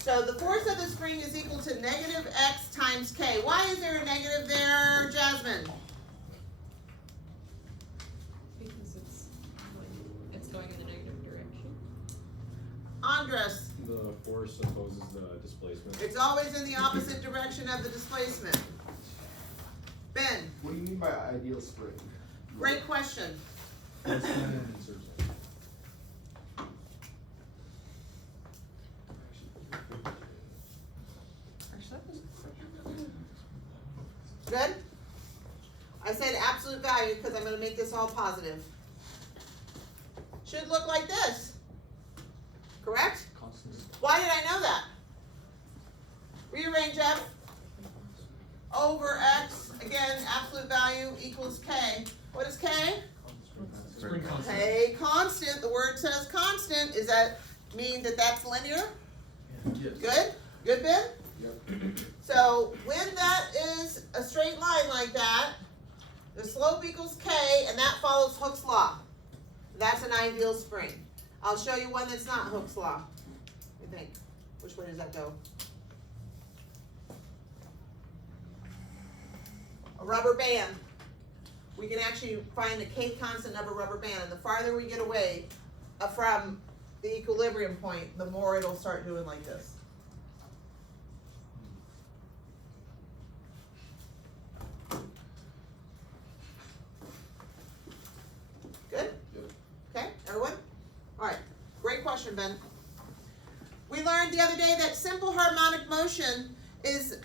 So the force of the spring is equal to negative x times k. Why is there a negative there, Jasmine? Because it's going in the negative direction. Andres. The force opposes the displacement. It's always in the opposite direction of the displacement. Ben. What do you mean by ideal spring? Great question. Good? I said absolute value because I'm going to make this all positive. Should look like this. Correct? Why did I know that? Rearrange F over X. Again, absolute value equals K. What is K? Spring constant. K constant. The word says constant. Does that mean that that's linear? Yes. Good? Good, Ben? Yep. So when that is a straight line like that, the slope equals K, and that follows Hooke's law. That's an ideal spring. I'll show you one that's not Hooke's law. What do you think? Which way does that go? A rubber band. We can actually find the K constant of a rubber band, and the farther we get away from the equilibrium point, the more it'll start doing like this. Good? Yep. Okay, everyone? All right, great question, Ben. We learned the other day that simple harmonic motion is,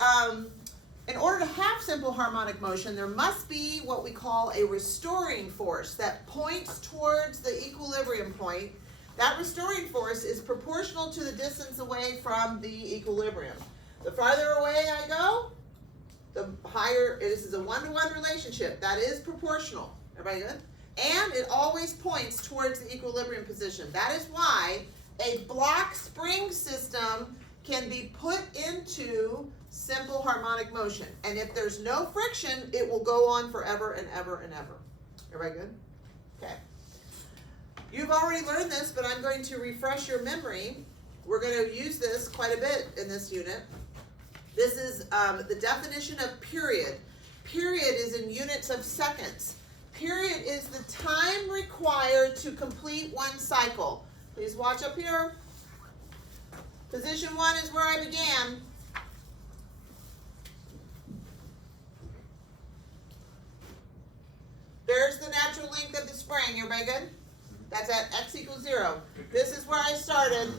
in order to have simple harmonic motion, there must be what we call a restoring force that points towards the equilibrium point. That restoring force is proportional to the distance away from the equilibrium. The farther away I go, the higher. This is a one-to-one relationship. That is proportional. Everybody good? And it always points towards the equilibrium position. That is why a block spring system can be put into simple harmonic motion. And if there's no friction, it will go on forever and ever and ever. Everybody good? Okay. You've already learned this, but I'm going to refresh your memory. We're going to use this quite a bit in this unit. This is the definition of period. Period is in units of seconds. Period is the time required to complete one cycle. Please watch up here. Position 1 is where I began. There's the natural length of the spring. Everybody good? That's at x equals 0. This is where I started.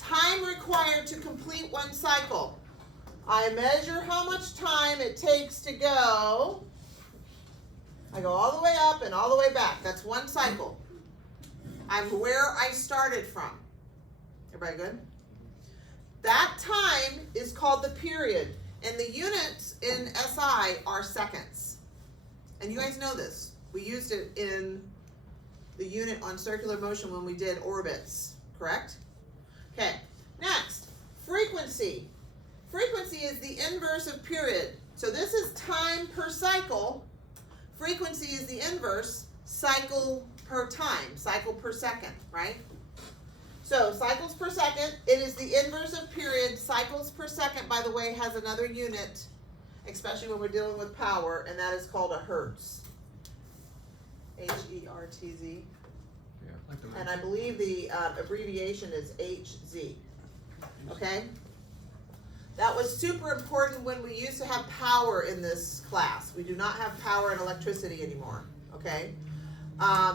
Time required to complete one cycle. I measure how much time it takes to go. I go all the way up and all the way back. That's one cycle. I'm where I started from. Everybody good? That time is called the period. And the units in SI are seconds. And you guys know this. We used it in the unit on circular motion when we did orbits. Correct? Okay. Next, frequency. Frequency is the inverse of period. So this is time per cycle. Frequency is the inverse, cycle per time, cycle per second, right? So cycles per second, it is the inverse of period. Cycles per second, by the way, has another unit, especially when we're dealing with power, and that is called a hertz. H-E-R-T-Z. Yeah, like the And I believe the abbreviation is HZ. Okay? That was super important when we used to have power in this class. We do not have power and electricity anymore. Okay?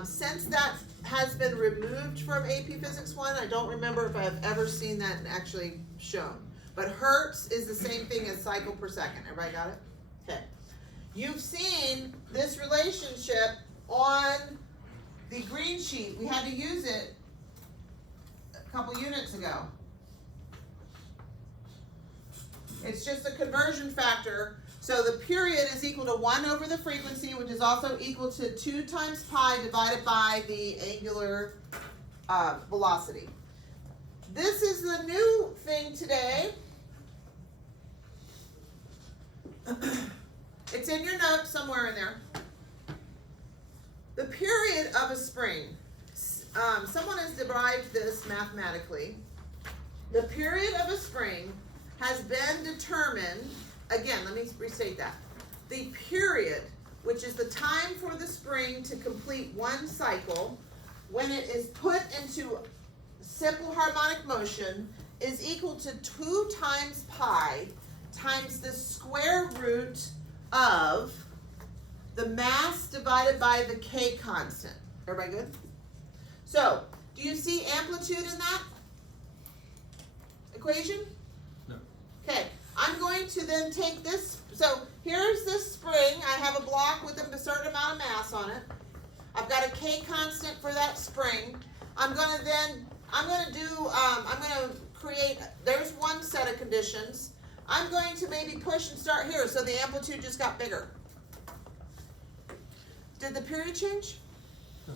Since that has been removed from AP Physics 1, I don't remember if I've ever seen that actually shown. But hertz is the same thing as cycle per second. Everybody got it? Okay. You've seen this relationship on the green sheet. We had to use it a couple units ago. It's just a conversion factor. So the period is equal to 1 over the frequency, which is also equal to 2 times pi divided by the angular velocity. This is the new thing today. It's in your notes somewhere in there. The period of a spring. Someone has derived this mathematically. The period of a spring has been determined, again, let me restate that. The period, which is the time for the spring to complete one cycle, when it is put into simple harmonic motion, is equal to 2 times pi times the square root of the mass divided by the K constant. Everybody good? So, do you see amplitude in that equation? No. Okay, I'm going to then take this, so here's this spring, I have a block with a certain amount of mass on it. I've got a K constant for that spring. I'm gonna create, there's one set of conditions. I'm going to maybe push and start here, so the amplitude just got bigger. Did the period change? No.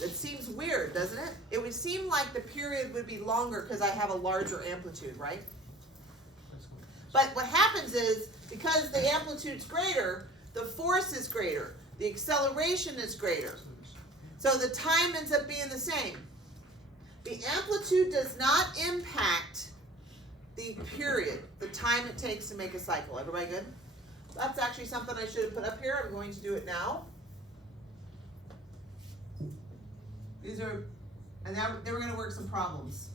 It seems weird, doesn't it? It would seem like the period would be longer because I have a larger amplitude, right? That's cool. But what happens is, because the amplitude's greater, the force is greater, the acceleration is greater. So the time ends up being the same. The amplitude does not impact the period, the time it takes to make a cycle. Everybody good? That's actually something I should have put up here. I'm going to do it now. These are, and now they were going to work some problems.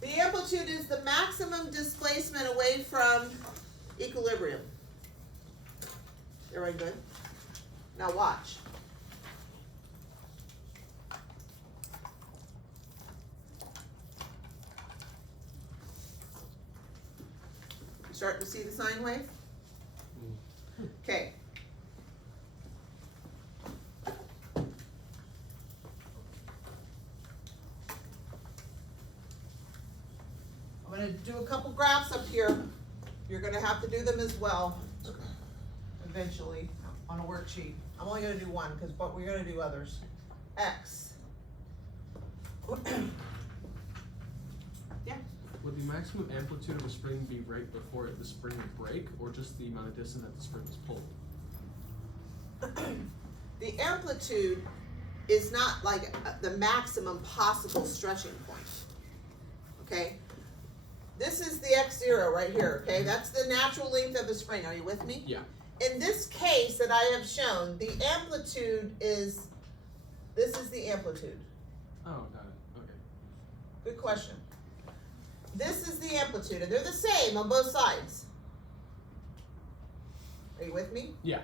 The amplitude is the maximum displacement away from equilibrium. Everybody good? Now watch. You starting to see the sine wave? Okay. I'm going to do a couple graphs up here. You're going to have to do them as well eventually on a worksheet. I'm only going to do one but we're going to do others. X. Yeah. Would the maximum amplitude of a spring be right before the spring would break, or just the amount of distance that the spring is pulled? The amplitude is not like the maximum possible stretching point. Okay? This is the x0 right here, okay? That's the natural length of the spring. Are you with me? Yeah. In this case that I have shown, the amplitude is, this is the amplitude. Oh, got it. Okay. Good question. This is the amplitude, and they're the same on both sides. Are you with me? Yeah.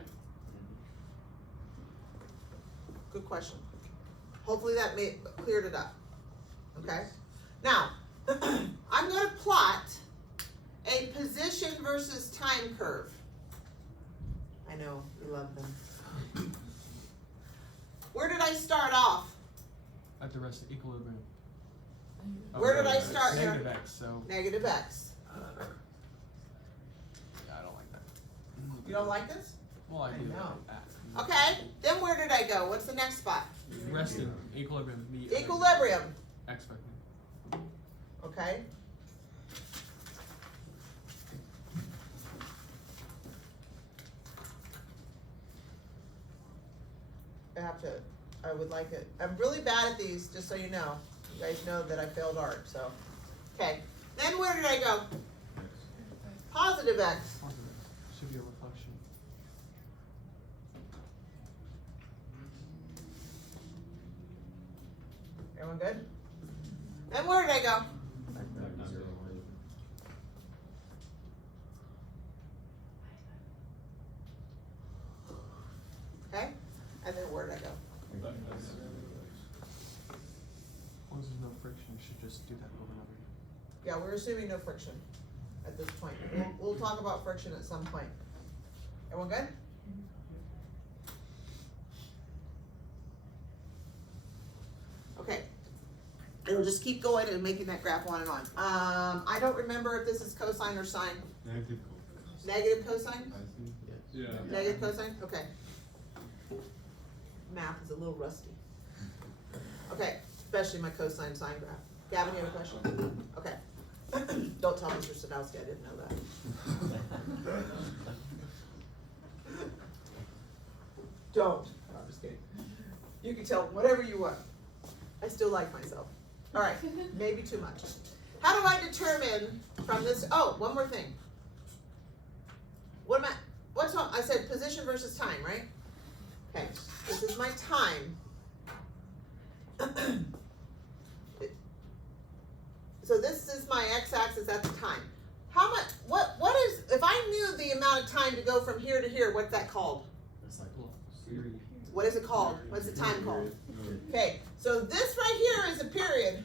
Good question. Hopefully that cleared it up. Okay? Now, I'm going to plot a position versus time curve. I know, you love them. Where did I start off? At the rest of equilibrium. Where did I start here? Negative x, so. Negative x. Yeah, I don't like that. You don't like this? Well, I I do. know. At. Okay, then where did I go? What's the next spot? Resting, equilibrium. Equilibrium. X vector. Okay. I would like it. I'm really bad at these, just so you know. You guys know that I failed art, so. Okay, then where did I go? Positive x. Positive x. Should be a reflection. Everyone good? Then where did I go? Okay, and then where did I go? As long as there's no friction, you should just do that over and over again. Yeah, we're assuming no friction at this point. We'll talk about friction at some point. Everyone good? Okay. It'll just keep going and making that graph on and on. I don't remember if this is cosine or sine. Negative. Negative cosine? I see. Yeah. Negative cosine? Okay. Math is a little rusty. Okay, especially my cosine sine graph. Gavin, you have a question? Okay. Don't tell Mr. Sadowski I didn't know that. Don't. No, I'm just kidding. You can tell whatever you want. I still like myself. All right, maybe too much. How do I determine from this? Oh, one more thing. What am I? What's wrong? I said position versus time, right? Okay, this is my time. So this is my x-axis at the time. How much? What is? If I knew the amount of time to go from here to here, what's that called? What is it called? What's the time called? Okay, so this right here is a period.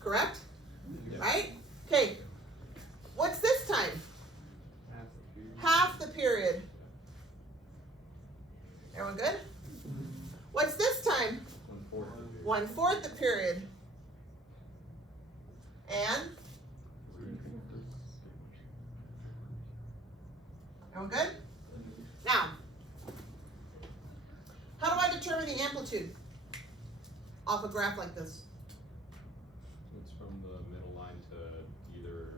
Correct? Right? Okay. What's this time? Half the period. Everyone good? What's this time? 1/4 the period. And? Everyone good? Now, how do I determine the amplitude off a graph like this? It's from the middle line to either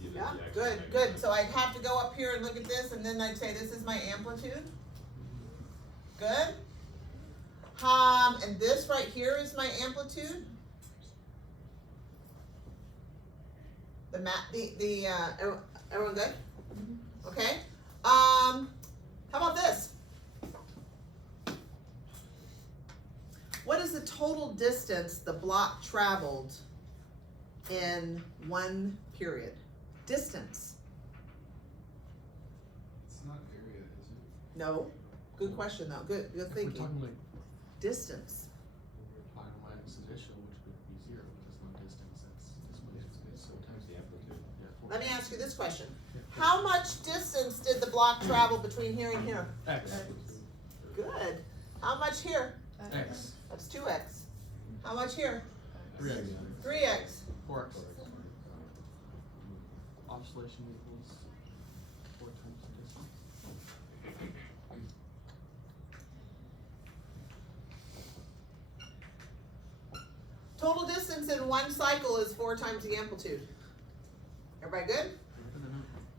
Yeah, the x or good, negative good. x. So I'd have to go up here and look at this, and then I'd say this is my amplitude. Good. And this right here is my amplitude. Everyone good? Okay. How about this? What is the total distance the block traveled in one period? Distance. It's not area, is it? No. Good question though. Good If we're thinking. talking like Distance. final minus initial, which would be 0, that's not distance, that's displacement. It's 4 times the amplitude. Yeah, Let me ask you this question. How much distance did the block travel between here and here? X. Good. How much here? X. That's 2x. How much here? 3x. 3x. 4x. Oscillation equals 4 times the distance. Total distance in one cycle is 4 times the amplitude. Everybody good?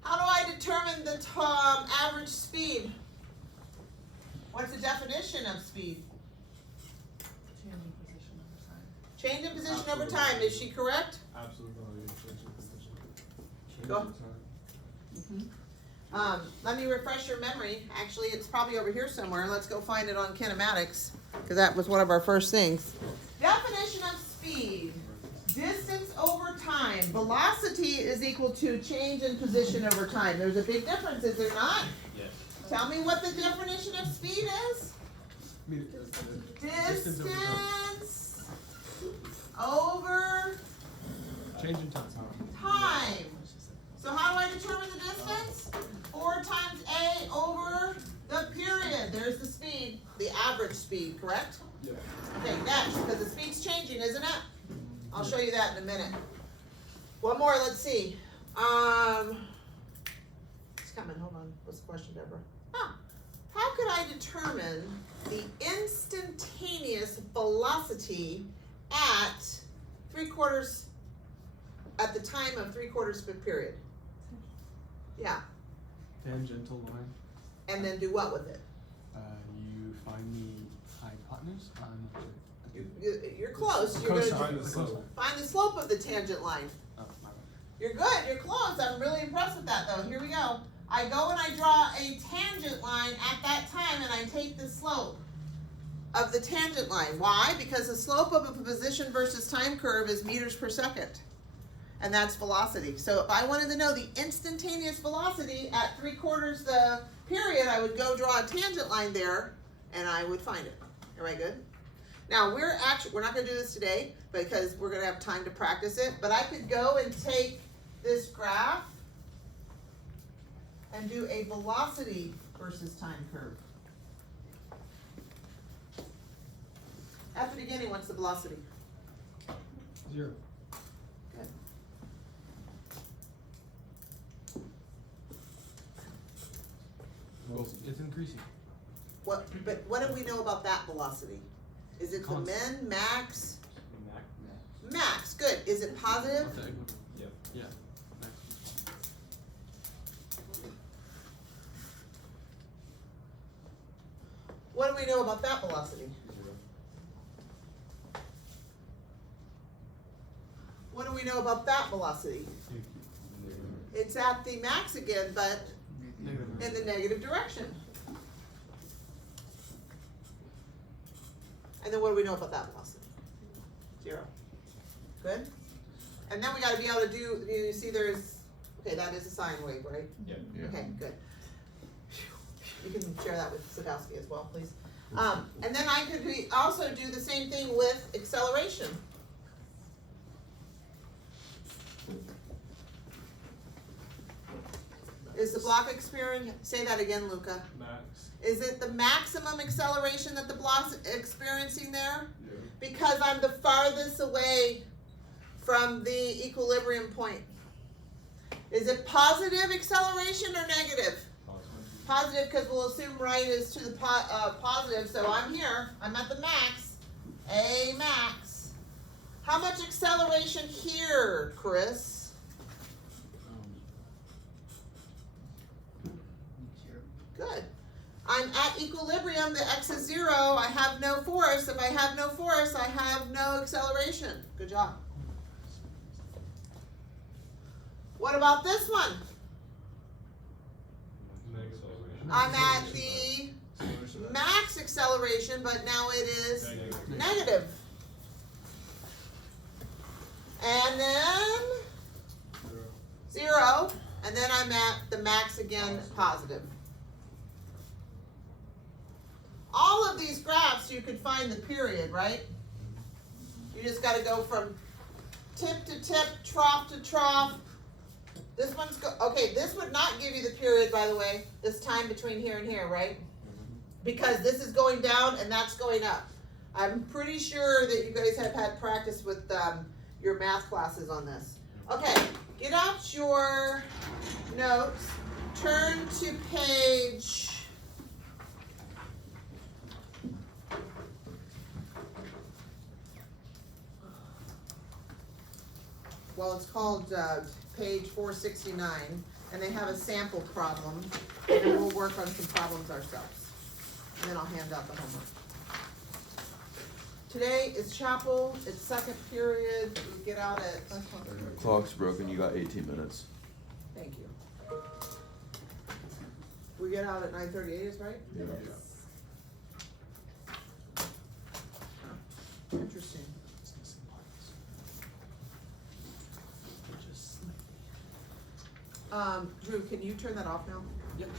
How do I determine the average speed? What's the definition of speed? Change in position over time. Is she correct? Absolute value, change in position. Go. Let me refresh your memory. Actually, it's probably over here somewhere. Let's go find it on kinematics, because that was one of our first things. Definition of speed. Distance over time. Velocity is equal to change in position over time. There's a big difference, is there not? Yes. Tell me what the definition of speed is. Distance over time. Distance over Change in time. time. So how do I determine the distance? 4 times A over the period. There's the speed, the average speed, correct? Yeah. Okay, next, because the speed's changing, isn't it? I'll show you that in a minute. One more, let's see. It's coming, hold on. What's the question, Deborah? How could I determine the instantaneous velocity at at the time of 3/4 of a period? Yeah, Tangential line. and then do what with it? You find the hypotenuse on You're close. You're cosine. gonna Find the slope. find the slope of the tangent line. Oh, my bad. You're good, you're close. I'm really impressed with that though. Here we go. I go and I draw a tangent line at that time and I take the slope of the tangent line. Why? Because the slope of a position versus time curve is meters per second. And that's velocity. So if I wanted to know the instantaneous velocity at 3/4 the period, I would go draw a tangent line there and I would find it. Everybody good? Now we're not gonna do this today because we're gonna have time to practice it, but I could go and take this graph and do a velocity versus time curve. At the beginning, what's the velocity? 0. Good. Well, it's increasing. But what do we know about that velocity? Is it the Constant. min, max? Mac. Max, good. Is it positive? Okay. Yep. Yeah. What do we know about that velocity? What do we know about that velocity? It's at the max again, but in the negative direction. And then what do we know about that velocity? 0. Good? And then we gotta be able to do, you see there's, okay, that is a sine wave, right? Yep. Okay, good. You can share that with Sadowski as well, please. And then I could also do the same thing with acceleration. Is the block experience, say that again, Luca. Max. Is it the maximum acceleration that the block's experiencing there? Yeah. Because I'm the farthest away from the equilibrium point. Is it positive acceleration or negative? Positive, because we'll assume right is to the positive, so I'm here, I'm at the max, A max. How much acceleration here, Chris? Good. I'm at equilibrium, the x is 0, I have no force. If I have no force, I have no acceleration. Good job. What about this one? I'm at the max acceleration, but now it is negative. And then 0, and then I'm at the max again, positive. All of these graphs, you could find the period, right? You just gotta go from tip to tip, trough to trough. This one's okay, this would not give you the period, by the way, this time between here and here, right? Because this is going down and that's going up. I'm pretty sure that you guys have had practice with your math classes on this. Okay, get out your notes, turn to page it's called page 469, and they have a sample problem, and then we'll work on some problems ourselves. And then I'll hand out the homework. Today is chapel, it's second period, we get out at, Clock's broken, you got 18 minutes. thank you. We get out at 9:38, is right? Yeah. Interesting. Drew, can you turn that off now? Yep.